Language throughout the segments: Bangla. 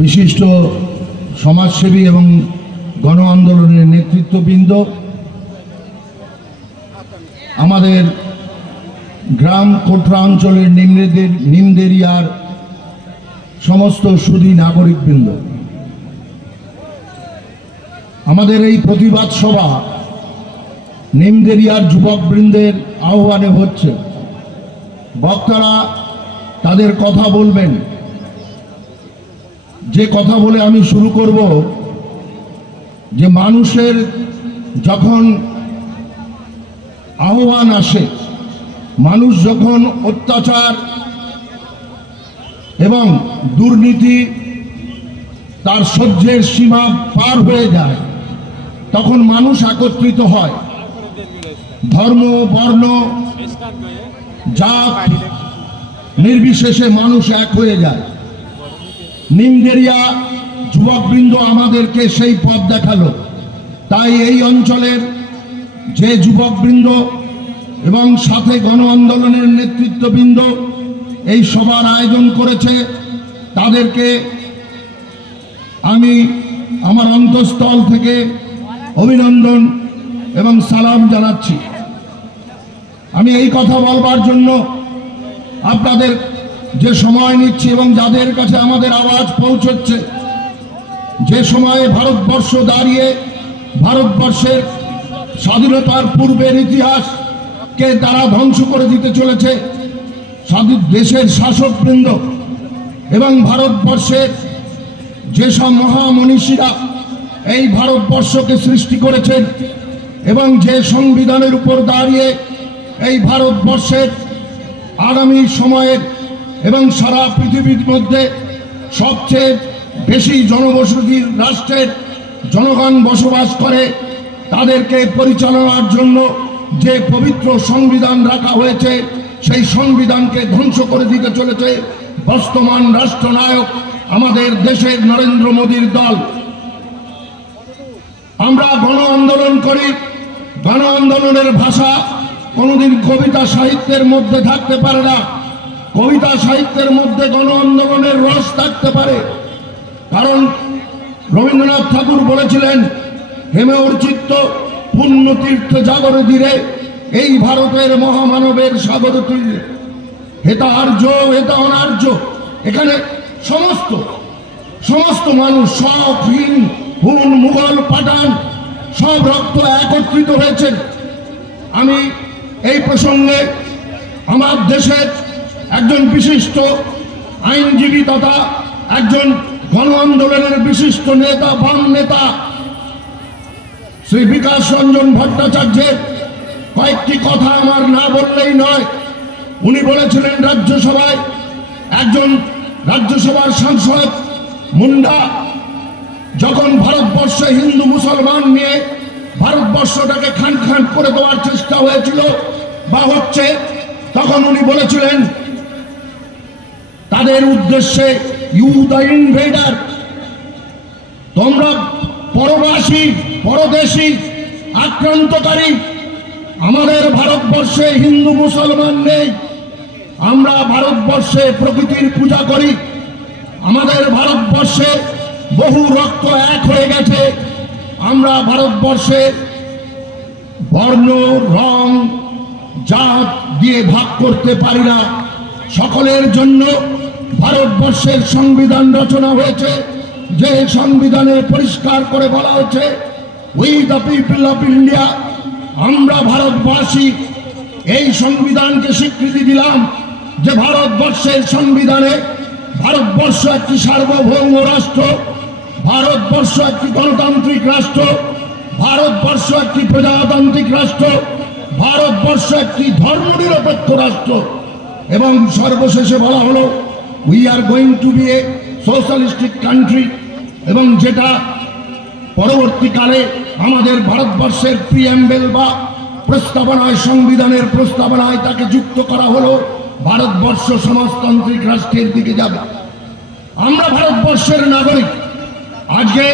বিশিষ্ট সমাজসেবী এবং গণ আন্দোলনের নেতৃত্ববৃন্দ, আমাদের গ্রাম কোটরা অঞ্চলের নিমদেরিয়ার সমস্ত সুধী নাগরিকবৃন্দ, আমাদের এই প্রতিবাদ সভা নিমদেরিয়ার যুবকবৃন্দের আহ্বানে হচ্ছে। বক্তারা তাদের কথা বলবেন। যে কথা বলে আমি শুরু করব, যে মানুষের যখন আহ্বান আসে, মানুষ যখন অত্যাচার এবং দুর্নীতি তার সহ্যের সীমা পার হয়ে যায়, তখন মানুষ একত্রিত হয়। ধর্ম, বর্ণ, জাত নির্বিশেষে মানুষ এক হয়ে যায়। নিমদেরিয়া যুবকবৃন্দ আমাদেরকে সেই পথ দেখালো। তাই এই অঞ্চলের যে যুবকবৃন্দ এবং সাথে গণ আন্দোলনের নেতৃত্ববৃন্দ এই সভার আয়োজন করেছে, তাদেরকে আমি আমার অন্তঃস্থল থেকে অভিনন্দন এবং সালাম জানাচ্ছি। আমি এই কথা বলবার জন্য আপনাদের যে সময় নিচ্ছি এবং যাদের কাছে আমাদের আওয়াজ পৌঁছচ্ছে, যে সময়ে ভারতবর্ষ দাঁড়িয়ে ভারতবর্ষের স্বাধীনতার পূর্বের ইতিহাসকে তারা ধ্বংস করে দিতে চলেছে, দেশের শাসকবৃন্দ এবং ভারতবর্ষের যেসব মহামনীষীরা এই ভারতবর্ষকে সৃষ্টি করেছেন এবং যে সংবিধানের উপর দাঁড়িয়ে এই ভারতবর্ষের আগামী সময়ের এবং সারা পৃথিবীর মধ্যে সবচেয়ে বেশি জনবসতির রাষ্ট্রের জনগণ বসবাস করে, তাদেরকে পরিচালনার জন্য যে পবিত্র সংবিধান রাখা হয়েছে, সেই সংবিধানকে ধ্বংস করে দিতে চলেছে বর্তমান রাষ্ট্রনায়ক আমাদের দেশের নরেন্দ্র মোদীর দল। আমরা গণ আন্দোলন করি। গণ আন্দোলনের ভাষা কোনোদিন কবিতা সাহিত্যের মধ্যে থাকতে পারে না। কবিতা সাহিত্যের মধ্যে গণ আন্দোলনের রস থাকতে পারে, কারণ রবীন্দ্রনাথ ঠাকুর বলেছিলেন, হেমে ওর চিত্ত পুণ্য তীর্থ জাগরে ধীরে, এই ভারতের মহামানবের সাগর তীরে, হেতা আর্য হেতা অনার্য। এখানে সমস্ত মানুষ, সব হুন মুঘল পাঠান সব রক্ত একত্রিত হয়েছেন। আমি এই প্রসঙ্গে আমার দেশের একজন বিশিষ্ট আইনজীবী তথা একজন গণ আন্দোলনের বিশিষ্ট নেতা, বাম নেতা শ্রী বিকাশ রঞ্জন ভট্টাচার্যের কয়েকটি কথা আমার না বললেই নয়। উনি বলেছিলেন, রাজ্যসভায় একজন রাজ্যসভার সাংসদ মুন্ডা যখন ভারতবর্ষে হিন্দু মুসলমান নিয়ে ভারতবর্ষটাকে খান খান করে দেওয়ার চেষ্টা হয়েছিল বা হচ্ছে, তখন উনি বলেছিলেন তাদের উদ্দেশ্যে, ইউ দ্য ইনভেডার, তোমরা পরবাসী পরদেশী আক্রান্তকারী। আমাদের ভারতবর্ষে হিন্দু মুসলমান নেই। আমরা ভারতবর্ষে প্রকৃতির পূজা করি। আমাদের ভারতবর্ষে বহু রক্ত এক হয়ে গেছে। আমরা ভারতবর্ষে বর্ণ, রং, জাত দিয়ে ভাগ করতে পারি না। সকলের জন্য ভারতবর্ষের সংবিধান রচনা হয়েছে, যে সংবিধানে পরিষ্কার করে বলা হয়েছে, we the people of India, আমরা ভারতবাসী। এই সংবিধানকে স্বীকৃতি দিলাম যে ভারতবর্ষের সংবিধানে ভারতবর্ষ একটি সার্বভৌম রাষ্ট্র, ভারতবর্ষ একটি গণতান্ত্রিক রাষ্ট্র, ভারতবর্ষ একটি প্রজাতান্ত্রিক রাষ্ট্র, ভারতবর্ষ একটি ধর্মনিরপেক্ষ রাষ্ট্র। এবং সর্বশেষে বলা হলো, we are going to be a socialistic country, এবং যেটা পরবর্তীকালে আমাদের ভারতবর্ষের প্রিএম্বেল বা প্রস্তাবনায়, সংবিধানের প্রস্তাবনায় তাকে যুক্ত করা হলো, ভারতবর্ষ সমাজতান্ত্রিক রাষ্ট্রের দিকে যাবে। আমরা ভারতবর্ষের নাগরিক। আজকে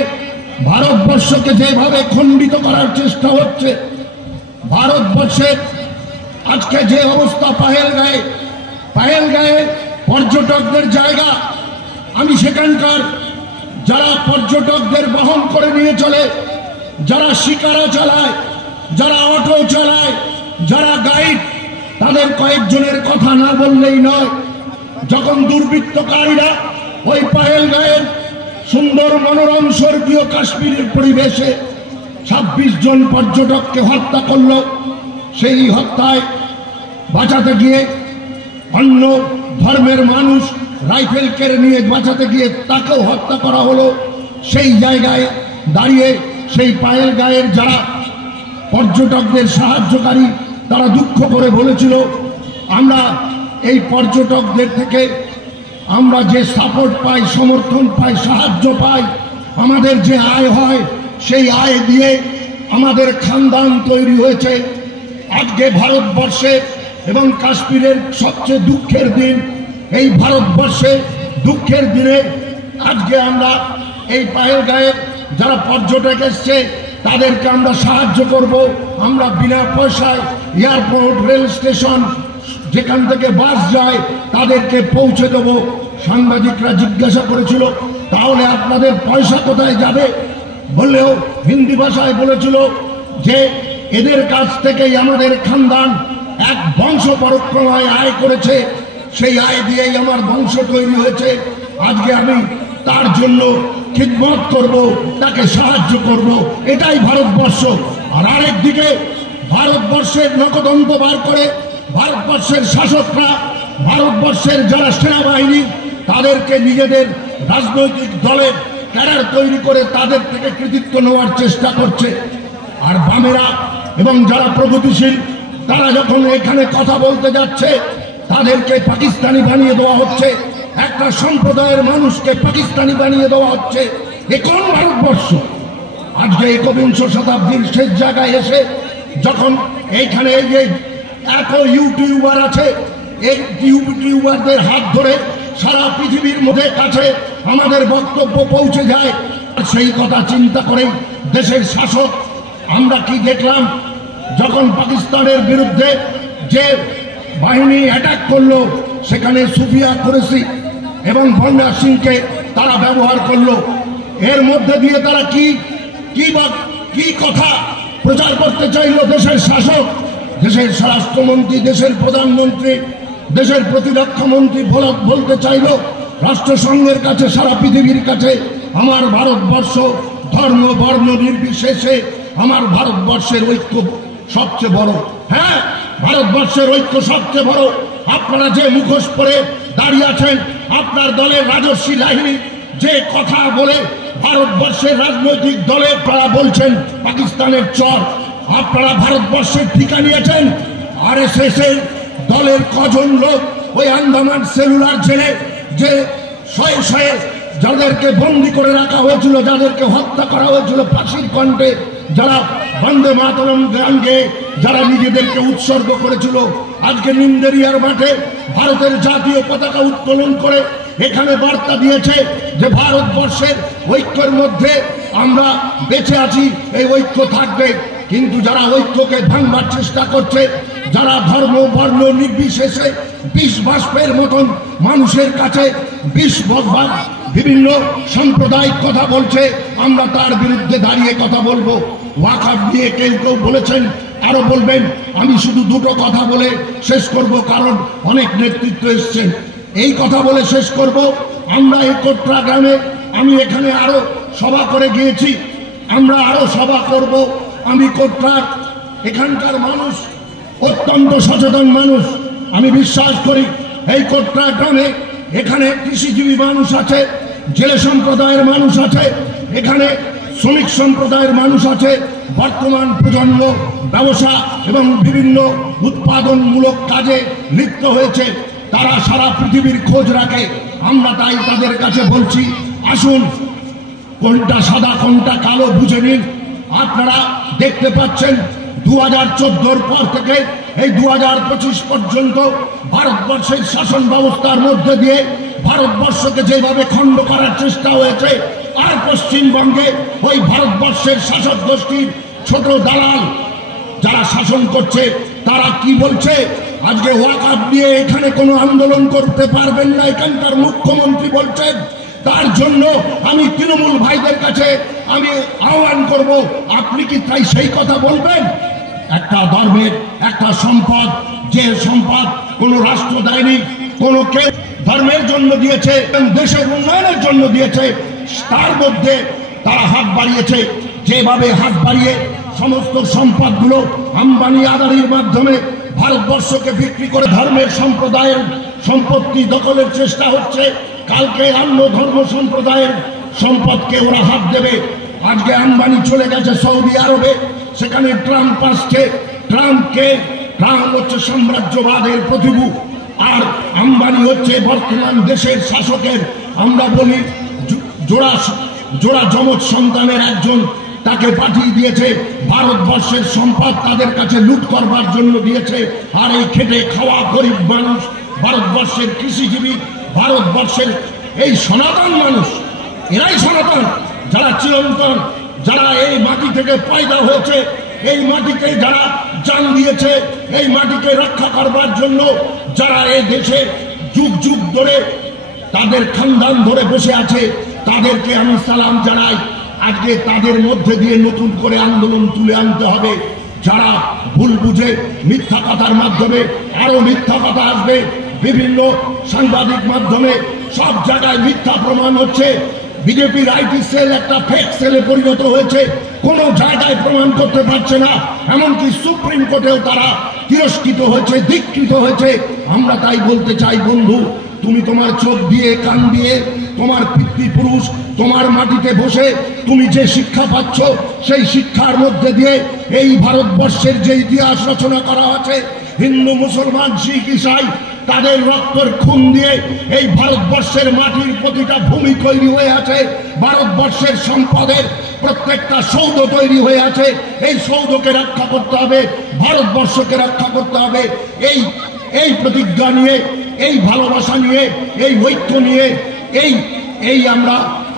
ভারতবর্ষকে যেভাবে খণ্ডিত করার চেষ্টা হচ্ছে, ভারতবর্ষের আজকে যে অবস্থা, পাহেলগাঁয়ে পর্যটকদের জায়গা। আমি সেখানকার যারা পর্যটকদের বহন করে নিয়ে চলে, যারা শিকারা চালায়, যারা অটো চালায়, যারা গাইড, তাদের কয়েকজনের কথা না বললেই নয়। যখন দুর্বৃত্তকারীরা ওই পাহেলগাঁয়ের সুন্দর মনোরম স্বর্গীয় কাশ্মীরের পরিবেশে 26 জন পর্যটককে হত্যা করল, সেই হত্যায় বাঁচাতে গিয়ে অন্য ধর্মের মানুষ রাইফেল কেড়ে নিয়ে বাঁচাতে গিয়ে তাকেও হত্যা করা হলো। সেই জায়গায় দাঁড়িয়ে সেই পাহেলগাঁয়ের যারা পর্যটকদের সাহায্যকারী, তারা দুঃখ করে বলেছিল, আমরা এই পর্যটকদের থেকে আমরা যে সাপোর্ট পাই, সমর্থন পাই, সাহায্য পাই, আমাদের যে আয় হয়, সেই আয় দিয়ে আমাদের খানদান তৈরি হয়েছে। আজকে ভারতবর্ষে এবং কাশ্মীরের সবচেয়ে দুঃখের দিন। এই ভারতবর্ষে দুঃখের দিনে আজকে আমরা এই পাহেলগাঁয়ের যারা পর্যটক এসছে তাদেরকে আমরা সাহায্য করব। আমরা বিনা পয়সায় এয়ারপোর্ট, রেল স্টেশন, যেখান থেকে বাস যায় তাদেরকে পৌঁছে দেব। সাংবাদিকরা জিজ্ঞাসা করেছিল, তাহলে আপনাদের পয়সা কোথায় যাবে? বললেও হিন্দি ভাষায় বলেছিল যে এদের কাছ থেকেই আমাদের খানদান এক বংশ পরম্পরায় আয় করেছে, সেই আয় দিয়েই আমার বংশ তৈরি হয়েছে। আজকে আমি তার জন্য খিদমত করব, তাকে সাহায্য করব। এটাই ভারতবর্ষ। আর আরেকদিকে ভারতবর্ষের নকদন্ত বার করে ভারতবর্ষের শাসকরা, ভারতবর্ষের যারা সেনাবাহিনী, তাদেরকে নিজেদের রাজনৈতিক দলের ক্যাডার তৈরি করে তাদের থেকে কৃতিত্ব নেওয়ার চেষ্টা করছে। আর বামেরা এবং যারা প্রগতিশীল, তারা যখন এখানে কথা বলতে যাচ্ছে তাদেরকে পাকিস্তানি বানিয়ে দেওয়া হচ্ছে। একটা সম্প্রদায়ের মানুষকে পাকিস্তানি বানিয়ে দেওয়া হচ্ছে। এ কোন ভারতবর্ষ? আজকে 21 শতাব্দীর শেষ জায়গায় এসে যখন এইখানে এই যে এত ইউটিউবার আছে, এই ইউটিউবারদের হাত ধরে সারা পৃথিবীর মধ্যে কাছে আমাদের বক্তব্য পৌঁছে যায়, সেই কথা চিন্তা করে দেশের শাসক আমরা কি দেখলাম? যখন পাকিস্তানের বিরুদ্ধে যে বাহিনী অ্যাটাক করলো, সেখানে সুফিয়া কুরেশি এবং বন্যা সিংকে তারা ব্যবহার করলো। এর মধ্যে দিয়ে তারা কি কথা প্রচার করতে চাইল দেশের শাসক? দেশের স্বরাষ্ট্রমন্ত্রী, দেশের প্রধানমন্ত্রী, দেশের প্রতিরক্ষা মন্ত্রী বলতে চাইল রাষ্ট্রসংঘের কাছে, সারা পৃথিবীর কাছে, আমার ভারতবর্ষ ধর্ম বর্ণ নির্বিশেষে আমার ভারতবর্ষের ঐক্য সবচেয়ে বড়। হ্যাঁ, ভারতবর্ষের ঐক্য সবচেয়ে বড়। আপনারা যে মুখোশ পরে দাঁড়িয়ে আছেন, আপনার দলের রাজস্বী লাহিনী যে কথা বলে ভারতবর্ষের রাজনৈতিক দলে আপনারা বলছেন পাকিস্তানের চর, আপনারা ভারতবর্ষের ঠিকা নিয়েছেন। আরএসএস এর দলের কজন লোক ওই আন্দামান সেলুলার জেলে যে শয়ে শয়ে যাদেরকে বন্দি করে রাখা হয়েছিল, যাদেরকে হত্যা করা হয়েছিল ফাঁসির কণ্ঠে, যারা বন্দে মাতরম গানকে যারা নিজেদেরকে উৎসর্গ করেছিল, আজকে নিন্দেরিয়ার মাঠে ভারতের জাতীয় পতাকা উত্তোলন করে এখানে বার্তা দিয়েছে যে ভারতবর্ষের ঐক্যের মধ্যে আমরা বেঁচে আছি, এই ঐক্য থাকবে। কিন্তু যারা ঐক্যকে ভাঙবার চেষ্টা করছে, যারা ধর্ম বর্ণ নির্বিশেষে বিষ বাষ্পের মতন মানুষের কাছে বিষ বকবাক বিভিন্ন সাম্প্রদায়িক কথা বলছে, আমরা তার বিরুদ্ধে দাঁড়িয়ে কথা বলবো। ওয়াকফ নিয়ে কেউ কেউ বলেছেন, আরো বলবেন। আমি শুধু দুটো কথা বলে শেষ করব, কারণ অনেক নেতৃত্ব এসছেন। এই কথা বলে শেষ করব, আমরা এই কোটরা গ্রামে, আমি এখানে আরো সভা করে গিয়েছি, আমরা আরো সভা করব। আমি কোটরা এখানকার মানুষ অত্যন্ত সচেতন মানুষ। আমি বিশ্বাস করি এই কোটরা গ্রামে এখানে কৃষিজীবী মানুষ আছে, জেলে সম্প্রদায়ের মানুষ আছে, এখানে শ্রমিক সম্প্রদায়ের মানুষ আছে। বর্তমান প্রজন্ম ব্যবসা এবং বিভিন্ন উৎপাদনমূলক কাজে লিপ্ত হয়েছে, তারা সারা পৃথিবীর খোঁজ রাখে। আমরা তাই তাদের কাছে বলছি, আসুন কোনটা সাদা কোনটা কালো বুঝে নিন। আপনারা দেখতে পাচ্ছেন 2014 পর থেকে এই 2025 পর্যন্ত ভারতবর্ষের শাসন ব্যবস্থার মধ্যে দিয়ে ভারতবর্ষকে যেভাবে খণ্ড করার চেষ্টা হয়েছে, আর পশ্চিমবঙ্গে ওই ভারতবর্ষের শাসক গোষ্ঠীর ছোট দালাল যারা শাসন করছে, তারা কি বলছে? আজকে ওয়াকআফ নিয়ে এখানে কোনো আন্দোলন করতে পারবেন না, এখানকার মুখ্যমন্ত্রী বলছেন। তার জন্য আমি তৃণমূল ভাইদের কাছে আমি আহ্বান করব, আপনি কি তাই সেই কথা বলবেন? একটা ধর্মের একটা সম্পদ, যে সম্পদ কোনো রাষ্ট্র দেয়নি, কোনো কেউ ধর্মের জন্য দিয়েছে, দেশের উন্নয়নের জন্য দিয়েছে, তার মধ্যে তারা হাত বাড়িয়েছে। যেভাবে হাত বাড়িয়ে সমস্ত সম্পদগুলো আম্বানি আদানির মাধ্যমে ভারতবর্ষকে বিক্রি করে ধর্মের সম্প্রদায়ের সম্পত্তি দখলের চেষ্টা হচ্ছে। কালকে অন্য ধর্ম সম্প্রদায়ের সম্পদকে ওরা হাত দেবে। আজকে আম্বানি চলে গেছে সৌদি আরবে, সেখানে ট্রাম্প আসছে। ট্রাম্প হচ্ছে সাম্রাজ্যবাদের প্রতিভূ, আর আম্বানি হচ্ছে বর্তমান দেশের শাসকের আমরা বলি জোড়া যমজ সন্তানের একজন। তাকে পাঠিয়ে দিয়েছে ভারতবর্ষের সম্পদ তাদের কাছে লুট করবার জন্য দিয়েছে। আর এই খেটে খাওয়া গরিব মানুষ, ভারতবর্ষের কৃষিজীবী, ভারতবর্ষের এই সনাতন মানুষ, এরাই সনাতন, যারা চিরন্তন, যারা এই মাটি থেকে পয়দা হয়েছে, এই মাটিকে যারা জান দিয়েছে, এই মাটিকে রক্ষা করবার জন্য যারা এই দেশে যুগ যুগ ধরে তাদের খানদান ধরে বসে আছে, তাদেরকে আমি সালাম জানাই। আজকে তাদের মধ্যে দিয়ে নতুন করে আন্দোলন তুলে আনতে হবে। যারা ভুল বুঝে মিথ্যা কথার মাধ্যমে আরো মিথ্যা কথা আসবে, বিভিন্ন সাংবাদিক মাধ্যমে সব জায়গায় মিথ্যা প্রমাণ হচ্ছে। বিজেপির আইটি সেল একটা ফেক সেলে পরিণত হয়েছে, কোনো জায়গায় প্রমাণ করতে পারছে না, এমনকি সুপ্রিম কোর্টেও তারা তিরস্কৃত হয়েছে, ধিক্কৃত হয়েছে। আমরা তাই বলতে চাই, বন্ধু, তুমি তোমার চোখ দিয়ে কান দিয়ে তোমার পিতৃপুরুষ তোমার মাটিতে বসে তুমি যে শিক্ষা পাচ্ছ, সেই শিক্ষার মধ্যে দিয়ে এই ভারতবর্ষের যে ইতিহাস রচনা করা আছে, হিন্দু মুসলমান শিখ ইসাই তাদের রক্তের খুন দিয়ে এই ভারতবর্ষের মাটির প্রতিটা ভূমি তৈরি হয়ে আছে, ভারতবর্ষের সম্পদের প্রত্যেকটা সৌধ তৈরি হয়ে আছে। এই সৌধকে রক্ষা করতে হবে, ভারতবর্ষকে রক্ষা করতে হবে। এই প্রতিজ্ঞা নিয়ে, এই ভালোবাসা নিয়ে, এই ঐক্য নিয়ে এই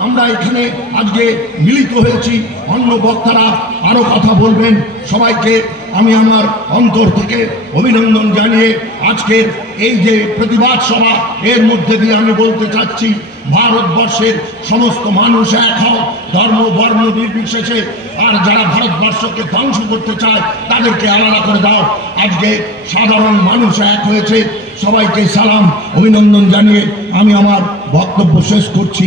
আমরা এখানে আজকে মিলিত হয়েছি। অন্য বক্তারা আরো কথা বলবেন, সবাইকে আমি আমার অন্তর থেকে অভিনন্দন জানিয়ে আজকের এই যে প্রতিবাদ সভা, এর মধ্যে দিয়ে আমি বলতে চাচ্ছি, ভারতবর্ষের সমস্ত মানুষ এক হও, ধর্ম বর্ণ নির্বিশেষে। আর যারা ভারতবর্ষকে ধ্বংস করতে চায় তাদেরকে আলাদা করে দাও। আজকে সাধারণ মানুষ এক হয়েছে। সবাইকে সালাম অভিনন্দন জানিয়ে আমি আমার বক্তব্য শেষ করছি।